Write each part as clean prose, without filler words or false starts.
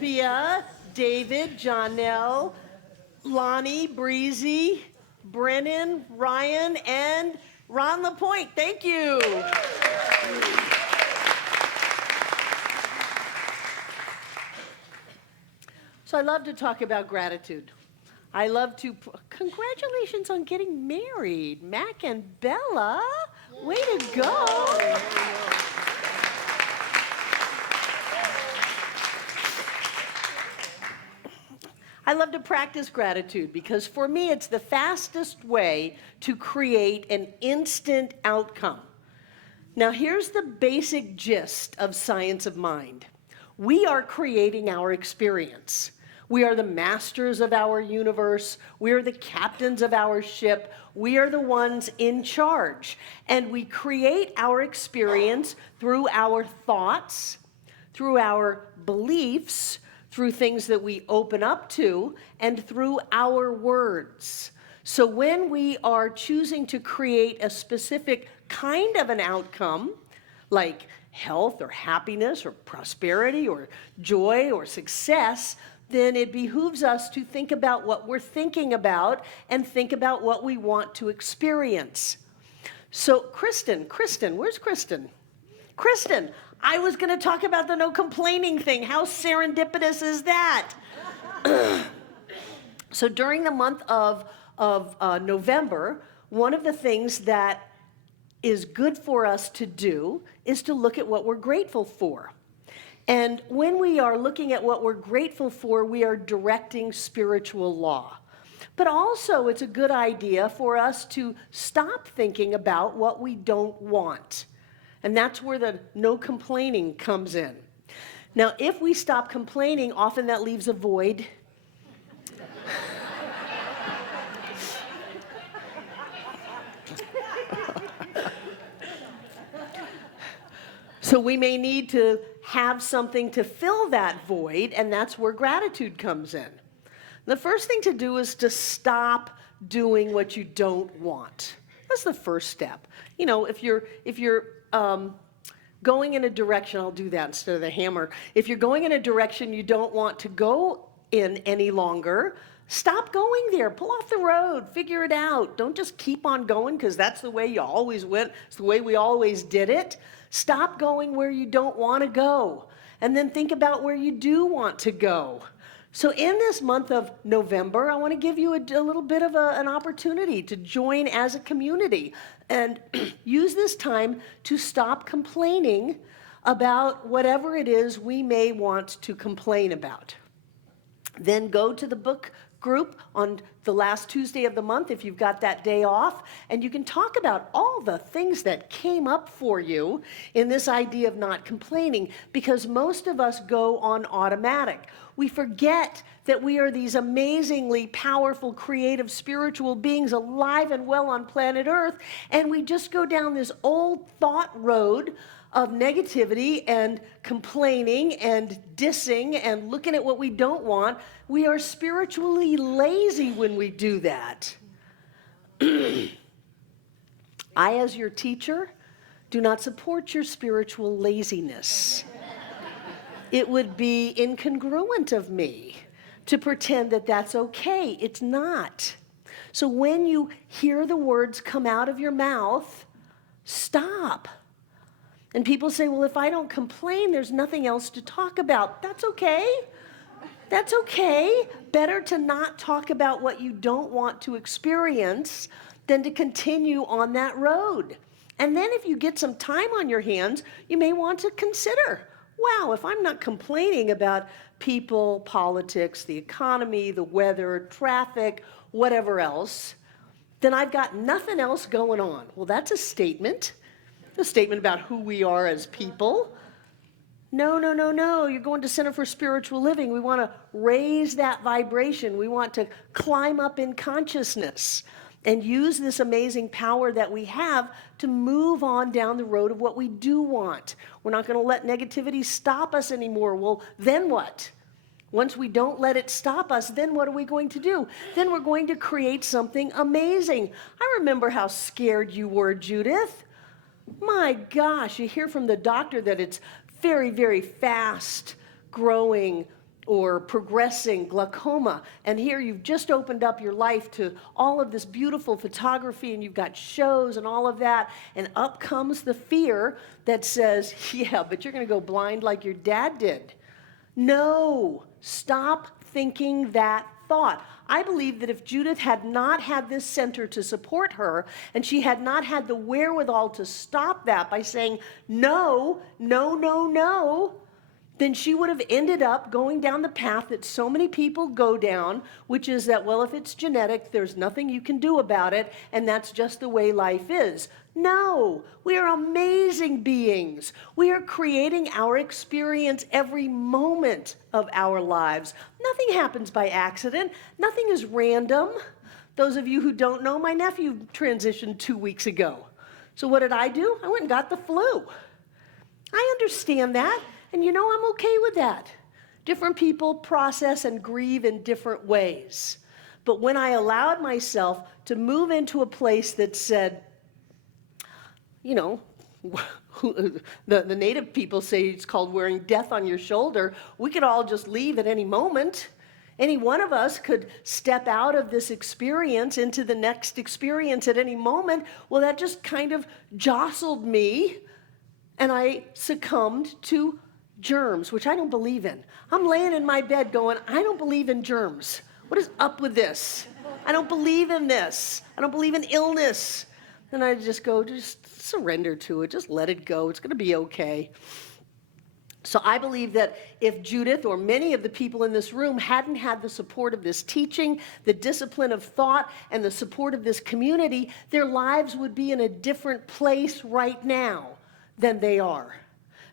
Bia, David, Jonelle, Lonnie, Breezy, Brennan, Ryan, and Ron LaPointe. Thank you. So I love to talk about gratitude. I love to, congratulations on getting married, Mac and Bella. Way to go. I love to practice gratitude because for me, it's the fastest way to create an instant outcome. Now, here's the basic gist of science of mind. We are creating our experience. We are the masters of our universe. We are the captains of our ship. We are the ones in charge. And we create our experience through our thoughts, through our beliefs, through things that we open up to, and through our words. So when we are choosing to create a specific kind of an outcome, like health or happiness or prosperity or joy or success, then it behooves us to think about what we're thinking about and think about what we want to experience. So Kristen, where's Kristen? Kristen, I was going to talk about the no complaining thing. How serendipitous is that? So during the month of November, one of the things that is good for us to do is to look at what we're grateful for. And when we are looking at what we're grateful for, we are directing spiritual law. But also, it's a good idea for us to stop thinking about what we don't want. And that's where the no complaining comes in. Now, if we stop complaining, often that leaves a void. So we may need to have something to fill that void, and that's where gratitude comes in. The first thing to do is to stop doing what you don't want. That's the first step. You know, if you're going in a direction, I'll do that instead of the hammer. If you're going in a direction you don't want to go in any longer, stop going there. Pull off the road. Figure it out. Don't just keep on going because that's the way you always went. It's the way we always did it. Stop going where you don't want to go. And then think about where you do want to go. So in this month of November, I want to give you a little bit of an opportunity to join as a community and use this time to stop complaining about whatever it is we may want to complain about. Then go to the book group on the last Tuesday of the month if you've got that day off, and you can talk about all the things that came up for you in this idea of not complaining, because most of us go on automatic. We forget that we are these amazingly powerful, creative, spiritual beings alive and well on planet Earth, and we just go down this old thought road of negativity and complaining and dissing and looking at what we don't want. We are spiritually lazy when we do that. I, as your teacher, do not support your spiritual laziness. It would be incongruent of me to pretend that that's okay. It's not. So when you hear the words come out of your mouth, stop. And people say, well, if I don't complain, there's nothing else to talk about. That's okay. That's okay. Better to not talk about what you don't want to experience than to continue on that road. And then if you get some time on your hands, you may want to consider, wow, if I'm not complaining about people, politics, the economy, the weather, traffic, whatever else, then I've got nothing else going on. Well, that's a statement about who we are as people. No. You're going to Center for Spiritual Living. We want to raise that vibration. We want to climb up in consciousness and use this amazing power that we have to move on down the road of what we do want. We're not going to let negativity stop us anymore. Well, then what? Once we don't let it stop us, then what are we going to do? Then we're going to create something amazing. I remember how scared you were, Judith. My gosh, you hear from the doctor that it's very, very fast growing or progressing glaucoma. And here you've just opened up your life to all of this beautiful photography, and you've got shows and all of that. And up comes the fear that says, yeah, but you're going to go blind like your dad did. No, stop thinking that thought. I believe that if Judith had not had this center to support her, and she had not had the wherewithal to stop that by saying, no, no, no, no, then she would have ended up going down the path that so many people go down, which is that, well, if it's genetic, there's nothing you can do about it, and that's just the way life is. No, we are amazing beings. We are creating our experience every moment of our lives. Nothing happens by accident. Nothing is random. Those of you who don't know, my nephew transitioned 2 weeks ago. So what did I do? I went and got the flu. I understand that. And you know, I'm okay with that. Different people process and grieve in different ways. But when I allowed myself to move into a place that said, you know, the native people say it's called wearing death on your shoulder. We could all just leave at any moment. Any one of us could step out of this experience into the next experience at any moment. Well, that just kind of jostled me, and I succumbed to germs, which I don't believe in. I'm laying in my bed going, I don't believe in germs. What is up with this? I don't believe in this. I don't believe in illness. And I just go, just surrender to it. Just let it go. It's going to be okay. So I believe that if Judith or many of the people in this room hadn't had the support of this teaching, the discipline of thought, and the support of this community, their lives would be in a different place right now than they are.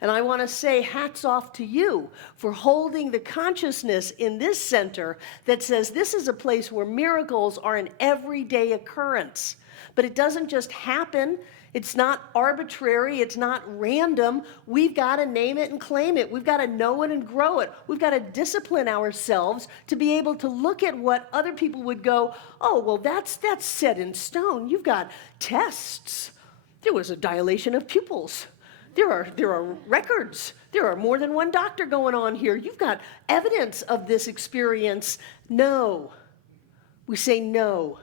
And I want to say hats off to you for holding the consciousness in this center that says this is a place where miracles are an everyday occurrence. But it doesn't just happen. It's not arbitrary. It's not random. We've got to name it and claim it. We've got to know it and grow it. We've got to discipline ourselves to be able to look at what other people would go, oh, well, that's set in stone. You've got tests. There was a dilation of pupils. There are records. There are more than one doctor going on here. You've got evidence of this experience. No. We say no.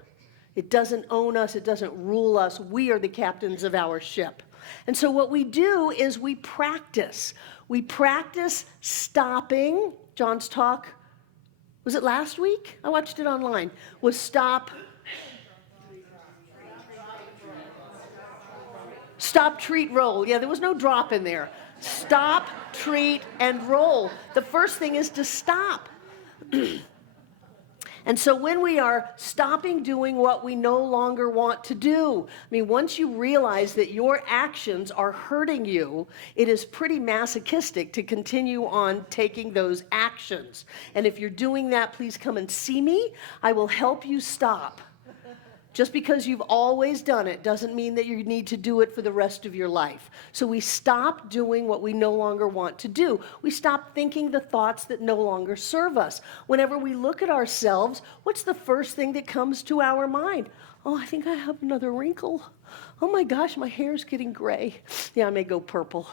It doesn't own us. It doesn't rule us. We are the captains of our ship. And so what we do is we practice. We practice stopping. John's talk, was it last week? I watched it online. Was stop, treat, roll. Yeah, there was no drop in there. Stop, treat, and roll. The first thing is to stop. And so when we are stopping doing what we no longer want to do, I mean, once you realize that your actions are hurting you, it is pretty masochistic to continue on taking those actions. And if you're doing that, please come and see me. I will help you stop. Just because you've always done it doesn't mean that you need to do it for the rest of your life. So we stop doing what we no longer want to do. We stop thinking the thoughts that no longer serve us. Whenever we look at ourselves, what's the first thing that comes to our mind? Oh, I think I have another wrinkle. Oh my gosh, my hair's getting gray. Yeah, I may go purple.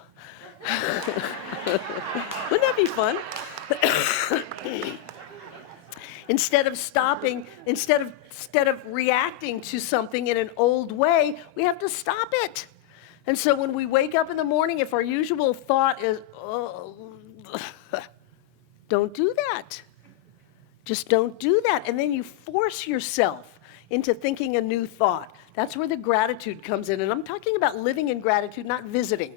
Wouldn't that be fun? Instead of stopping, instead of reacting to something in an old way, we have to stop it. And so when we wake up in the morning, if our usual thought is, oh, don't do that. Just don't do that. And then you force yourself into thinking a new thought. That's where the gratitude comes in. And I'm talking about living in gratitude, not visiting.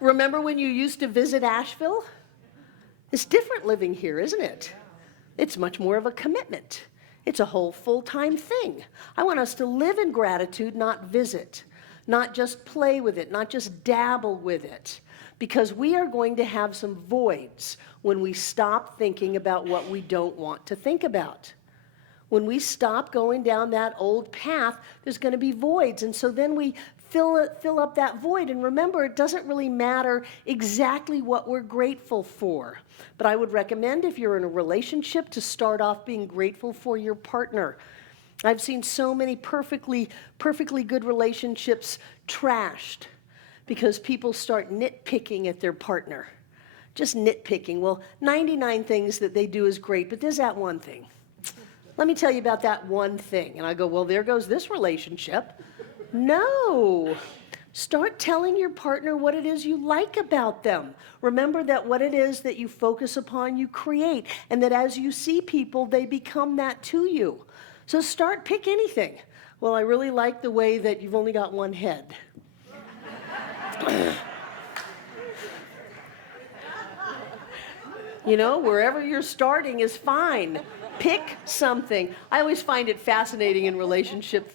Remember when you used to visit Asheville? It's different living here, isn't it? It's much more of a commitment. It's a whole full-time thing. I want us to live in gratitude, not visit, not just play with it, not just dabble with it, because we are going to have some voids when we stop thinking about what we don't want to think about. When we stop going down that old path, there's going to be voids, and so then we fill up that void. And remember, it doesn't really matter exactly what we're grateful for. But I would recommend, if you're in a relationship, to start off being grateful for your partner. I've seen so many perfectly good relationships trashed because people start nitpicking at their partner. Just nitpicking. Well, 99 things that they do is great, but there's that one thing. Let me tell you about that one thing. And I go, well, there goes this relationship. No. Start telling your partner what it is you like about them. Remember that what it is that you focus upon, you create. And that as you see people, they become that to you. So pick anything. Well, I really like the way that you've only got one head. You know, wherever you're starting is fine. Pick something. I always find it fascinating in relationship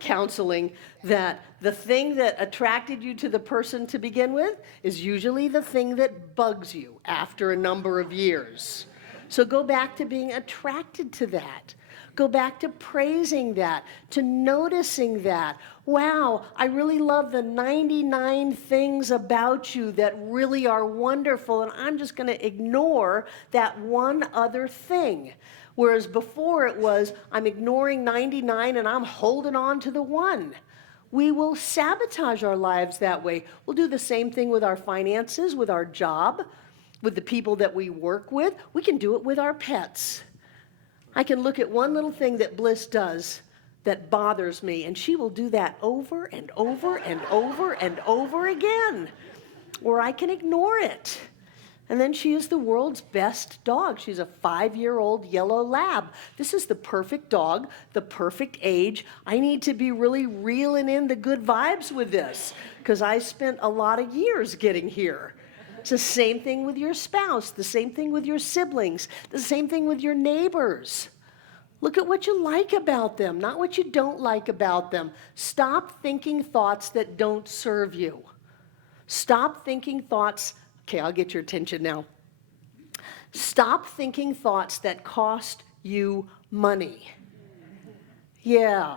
counseling that the thing that attracted you to the person to begin with is usually the thing that bugs you after a number of years. So go back to being attracted to that. Go back to praising that, to noticing that. Wow, I really love the 99 things about you that really are wonderful, and I'm just going to ignore that one other thing. Whereas before it was, I'm ignoring 99 and I'm holding on to the one. We will sabotage our lives that way. We'll do the same thing with our finances, with our job, with the people that we work with. We can do it with our pets. I can look at one little thing that Bliss does that bothers me, and she will do that over and over and over and over again. Or I can ignore it. And then she is the world's best dog. She's a 5-year-old yellow lab. This is the perfect dog, the perfect age. I need to be really reeling in the good vibes with this because I spent a lot of years getting here. It's the same thing with your spouse, the same thing with your siblings, the same thing with your neighbors. Look at what you like about them, not what you don't like about them. Stop thinking thoughts that don't serve you. Stop thinking thoughts. Okay, I'll get your attention now. Stop thinking thoughts that cost you money. Yeah.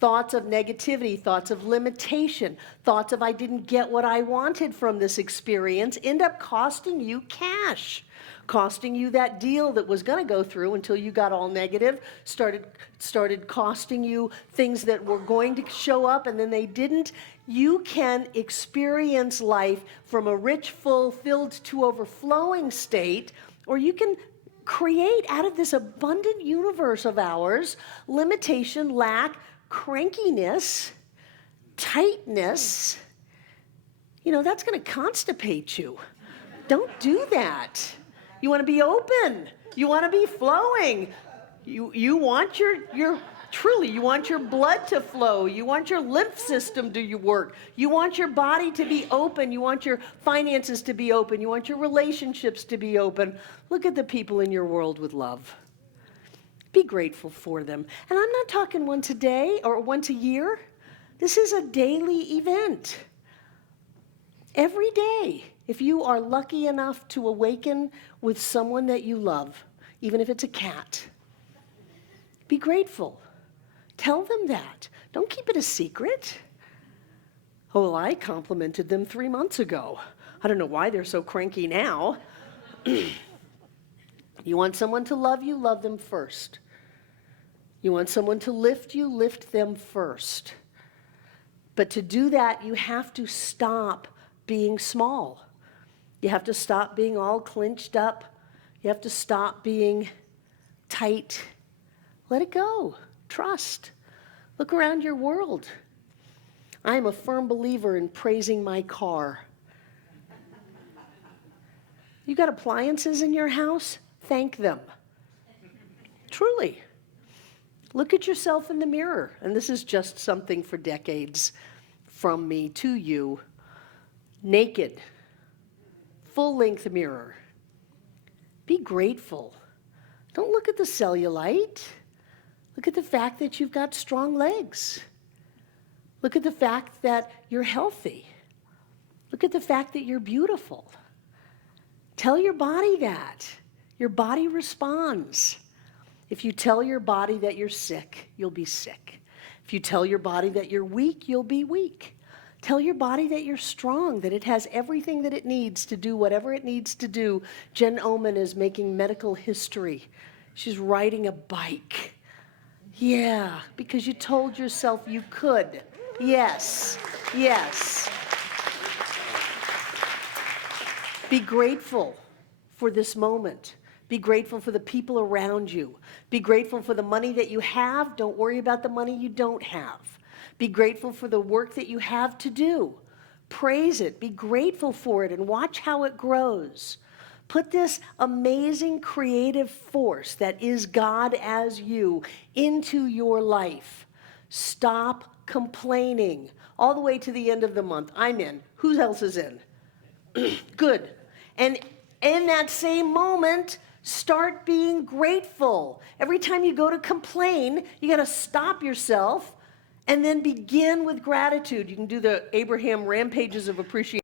Thoughts of negativity, thoughts of limitation, thoughts of I didn't get what I wanted from this experience end up costing you cash, costing you that deal that was going to go through until you got all negative, started costing you things that were going to show up and then they didn't. You can experience life from a rich, full, filled to overflowing state, or you can create out of this abundant universe of ours limitation, lack, crankiness, tightness. You know, that's going to constipate you. Don't do that. You want to be open. You want to be flowing. You want truly, you want your blood to flow. You want your lymph system to work. You want your body to be open. You want your finances to be open. You want your relationships to be open. Look at the people in your world with love. Be grateful for them. And I'm not talking once a day or once a year. This is a daily event. Every day, if you are lucky enough to awaken with someone that you love, even if it's a cat, be grateful. Tell them that. Don't keep it a secret. Oh, well, I complimented them 3 months ago. I don't know why they're so cranky now. You want someone to love you, love them first. You want someone to lift you, lift them first. But to do that, you have to stop being small. You have to stop being all clenched up. You have to stop being tight. Let it go. Trust. Look around your world. I am a firm believer in praising my car. You got appliances in your house? Thank them. Truly. Look at yourself in the mirror. And this is just something for decades from me to you. Naked. Full-length mirror. Be grateful. Don't look at the cellulite. Look at the fact that you've got strong legs. Look at the fact that you're healthy. Look at the fact that you're beautiful. Tell your body that. Your body responds. If you tell your body that you're sick, you'll be sick. If you tell your body that you're weak, you'll be weak. Tell your body that you're strong, that it has everything that it needs to do whatever it needs to do. Jen Oman is making medical history. She's riding a bike. Yeah, because you told yourself you could. Yes. Yes. Be grateful for this moment. Be grateful for the people around you. Be grateful for the money that you have. Don't worry about the money you don't have. Be grateful for the work that you have to do. Praise it. Be grateful for it and watch how it grows. Put this amazing creative force that is God as you into your life. Stop complaining. All the way to the end of the month. I'm in. Who else is in? Good. And in that same moment, start being grateful. Every time you go to complain, you got to stop yourself and then begin with gratitude. You can do the Abraham Rampages of Appreciation.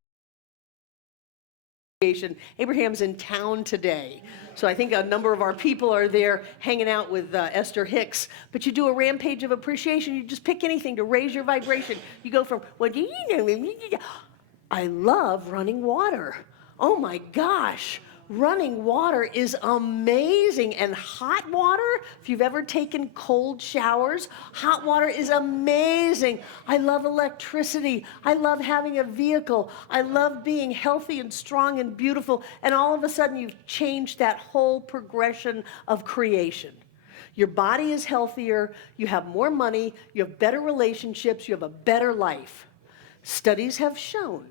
Abraham's in town today. So I think a number of our people are there hanging out with Esther Hicks. But you do a rampage of appreciation. You just pick anything to raise your vibration. You go from, well, I love running water. Oh my gosh, running water is amazing. And hot water, if you've ever taken cold showers, hot water is amazing. I love electricity. I love having a vehicle. I love being healthy and strong and beautiful. And all of a sudden, you've changed that whole progression of creation. Your body is healthier. You have more money. You have better relationships. You have a better life. Studies have shown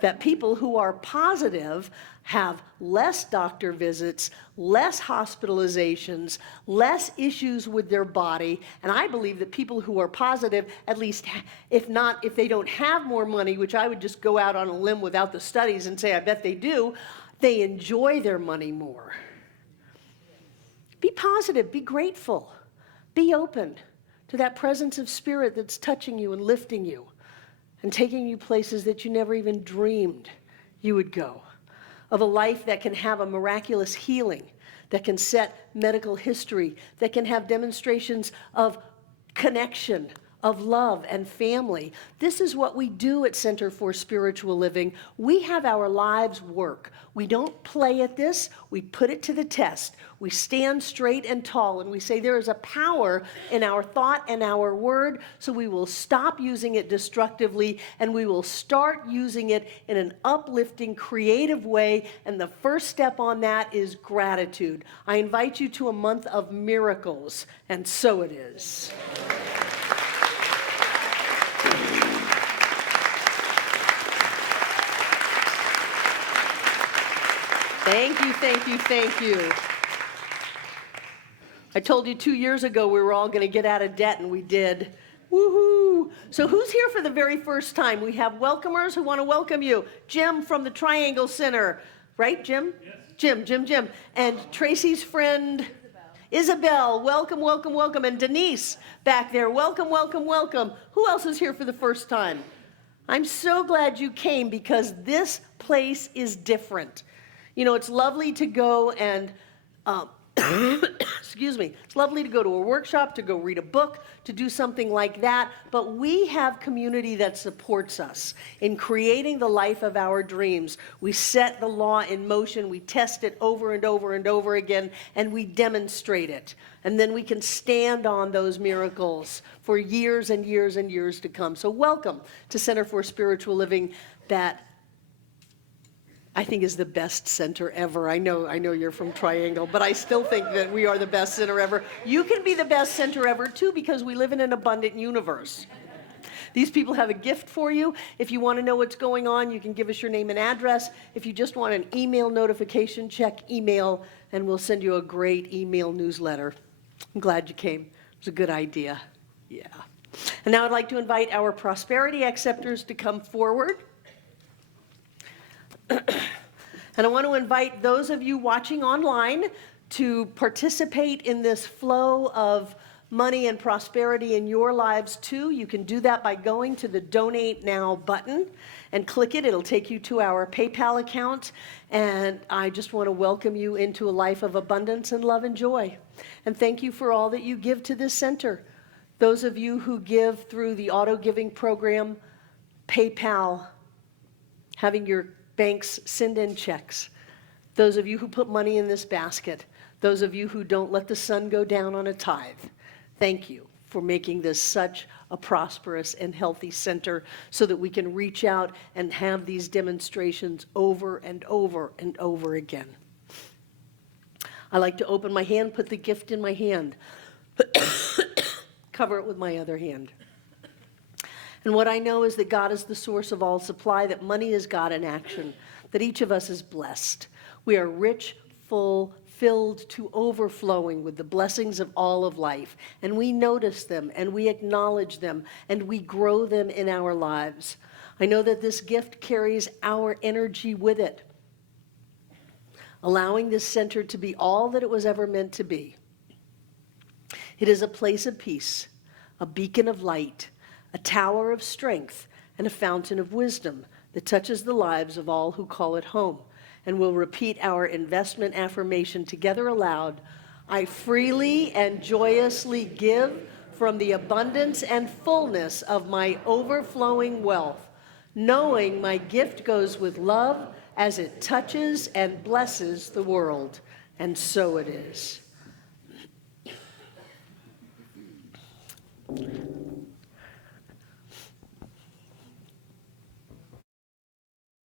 that people who are positive have less doctor visits, less hospitalizations, less issues with their body. And I believe that people who are positive, at least if they don't have more money, which I would just go out on a limb without the studies and say I bet they do, they enjoy their money more. Be positive, be grateful, be open to that presence of spirit that's touching you and lifting you and taking you places that you never even dreamed you would go. Of a life that can have a miraculous healing, that can set medical history, that can have demonstrations of connection, of love and family. This is what we do at Center for Spiritual Living. We have our lives work. We don't play at this. We put it to the test. We stand straight and tall, and we say there is a power in our thought and our word, so we will stop using it destructively, and we will start using it in an uplifting, creative way, and the first step on that is gratitude. I invite you to a month of miracles, and so it is. Thank you, thank you, thank you. I told you 2 years ago we were all going to get out of debt, and we did. Woohoo! So who's here for the very first time? We have welcomers who want to welcome you. Jim from the Triangle Center. Right, Jim? Yes. Jim. And Tracy's friend, Isabel. Welcome, welcome, welcome. And Denise back there. Welcome, welcome, welcome. Who else is here for the first time? I'm so glad you came because this place is different. You know, it's lovely to go and, excuse me, it's lovely to go to a workshop, to go read a book, to do something like that, but we have community that supports us in creating the life of our dreams. We set the law in motion, we test it over and over and over again, and we demonstrate it. And then we can stand on those miracles for years and years and years to come. So welcome to Center for Spiritual Living, that I think is the best center ever. I know you're from Triangle, but I still think that we are the best center ever. You can be the best center ever too, because we live in an abundant universe. These people have a gift for you. If you want to know what's going on, you can give us your name and address. If you just want an email notification, check email, and we'll send you a great email newsletter. I'm glad you came. It was a good idea. Yeah. And now I'd like to invite our prosperity acceptors to come forward. And I want to invite those of you watching online to participate in this flow of money and prosperity in your lives too. You can do that by going to the Donate Now button and click it. It'll take you to our PayPal account. And I just want to welcome you into a life of abundance and love and joy. And thank you for all that you give to this center. Those of you who give through the auto giving program, PayPal, having your banks send in checks. Those of you who put money in this basket. Those of you who don't let the sun go down on a tithe. Thank you for making this such a prosperous and healthy center so that we can reach out and have these demonstrations over and over and over again. I like to open my hand, put the gift in my hand, cover it with my other hand. And what I know is that God is the source of all supply, that money is God in action, that each of us is blessed. We are rich, full, filled to overflowing with the blessings of all of life. And we notice them, and we acknowledge them, and we grow them in our lives. I know that this gift carries our energy with it, allowing this center to be all that it was ever meant to be. It is a place of peace, a beacon of light, a tower of strength, and a fountain of wisdom that touches the lives of all who call it home. And we'll repeat our investment affirmation together aloud. I freely and joyously give from the abundance and fullness of my overflowing wealth, knowing my gift goes with love as it touches and blesses the world. And so it is.